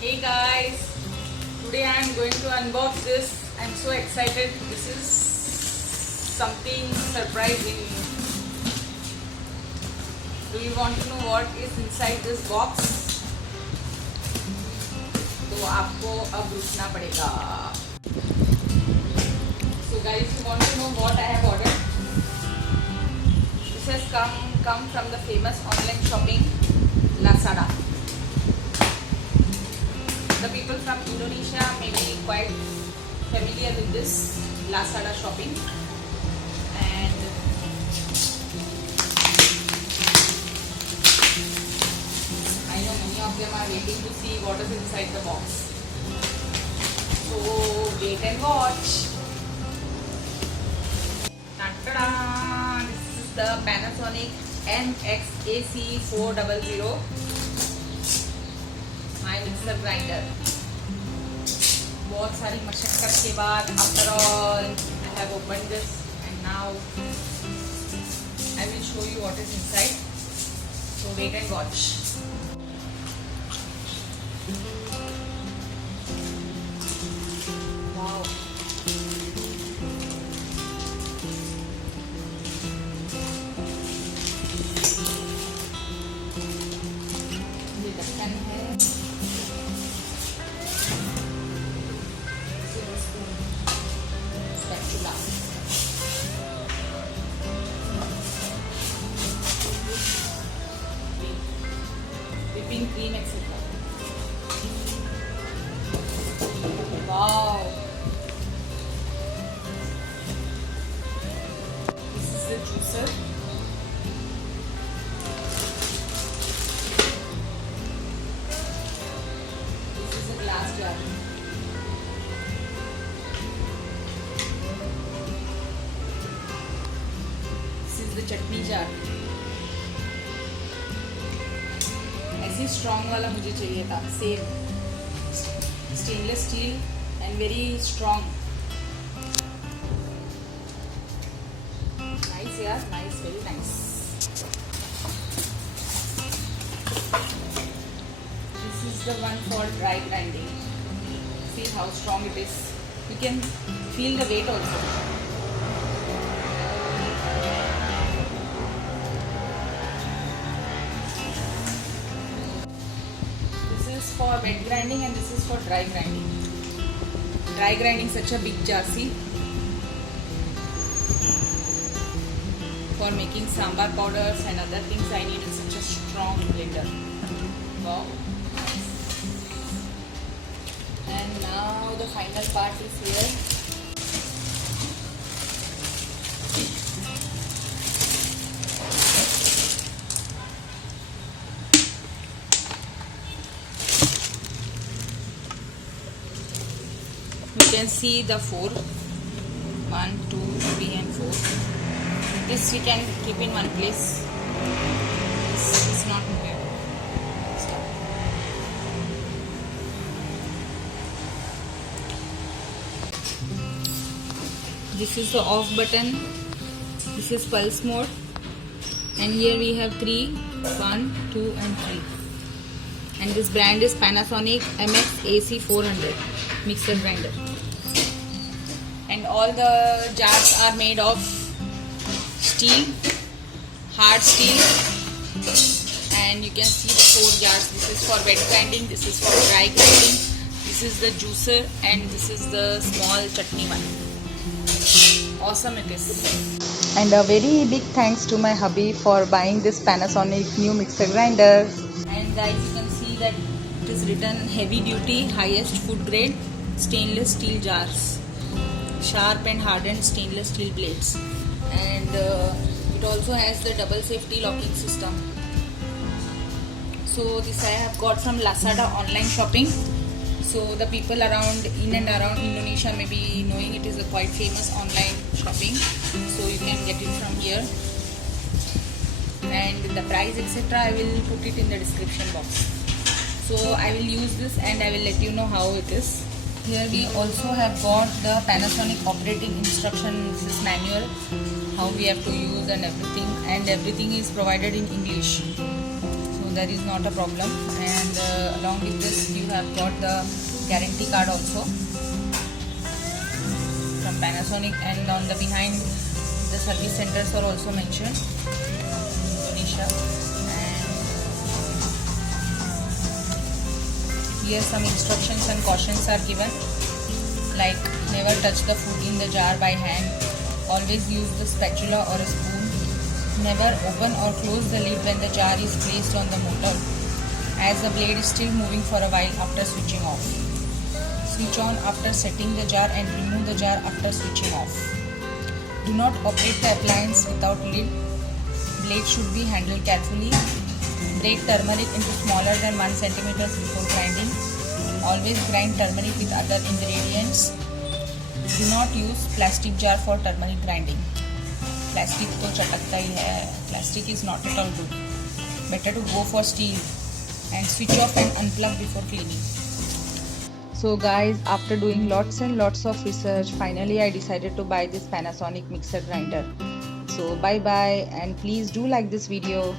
Hey guys, today I am going to unbox this. I'm so excited. This is something surprising. Do you want to know what is inside this box? तो आपको अब रुकना पड़ेगा. So guys, you want to know what I have ordered? This has come from the famous online shopping Lazada. The people from Indonesia may be quite familiar with this Lazada shopping, and I know many of them are waiting to see what is inside the box. So wait and watch. Ta-da! This is the Panasonic MX-AC400 my mixer grinder. बहुत सारी मशक्कत के बाद after all I have opened this, and now I will show you what is inside. So wait and watch. Wow. ये ढक्कन है. Spatula. Whipping cream, etc. Wow. This is the juicer. This is a glass jar. The chutney jar. ऐसी strong वाला मुझे चाहिए था. Same stainless steel and very strong. Nice यार, nice, very nice. This is the one for dry grinding. See how strong it is. You can feel the weight also. For wet grinding and this is for dry grinding. Dry grinding such a big jar, see. For making sambar powders and other things I needed such a strong blender. Wow. And now the final part is here. You can see the 4, 1, 2, 3 and 4. This we can keep in one place. This is not here. Stop. This is the off button. This is pulse mode. And here we have 3, 1, 2 and 3. And this brand is Panasonic MX-AC400 mixer grinder. And all the jars are made of steel, hard steel. And you can see the 4 jars. This is for wet grinding, this is for dry grinding, this is the juicer, and this is the small chutney one. Awesome it is. And a very big thanks to my hubby for buying this Panasonic new mixer grinder. And guys, you can see that it is written heavy duty, highest food grade stainless steel jars, sharp and hardened stainless steel blades, and it also has the double safety locking system. So this I have got from Lazada online shopping. So the people around in and around Indonesia may be knowing it is a quite famous online shopping. So you can get it from here, and the price etc. I will put it in the description box. So I will use this and I will let you know how it is. Here we also have got the Panasonic operating instructions manual, how we have to use and everything is provided in English. So that is not a problem. And along with this you have got the guarantee card also from Panasonic, and on the behind the service centers are also mentioned in Indonesia. And here some instructions and cautions are given, like never touch the food in the jar by hand, always use the spatula or a spoon, never open or close the lid when the jar is placed on the motor, as the blade is still moving for a while after switching off. Switch on after setting the jar and remove the jar after switching off. Do not operate the appliance without lid. Blade should be handled carefully. Break turmeric into smaller than 1 cm before grinding. Always grind turmeric with other ingredients. Do not use plastic jar for turmeric grinding. Plastic तो चटकता ही है. Plastic is not at all good. Better to go for steel. And switch off and unplug before cleaning. So guys, after doing lots and lots of research, finally I decided to buy this Panasonic mixer grinder. So bye bye, and please do like this video.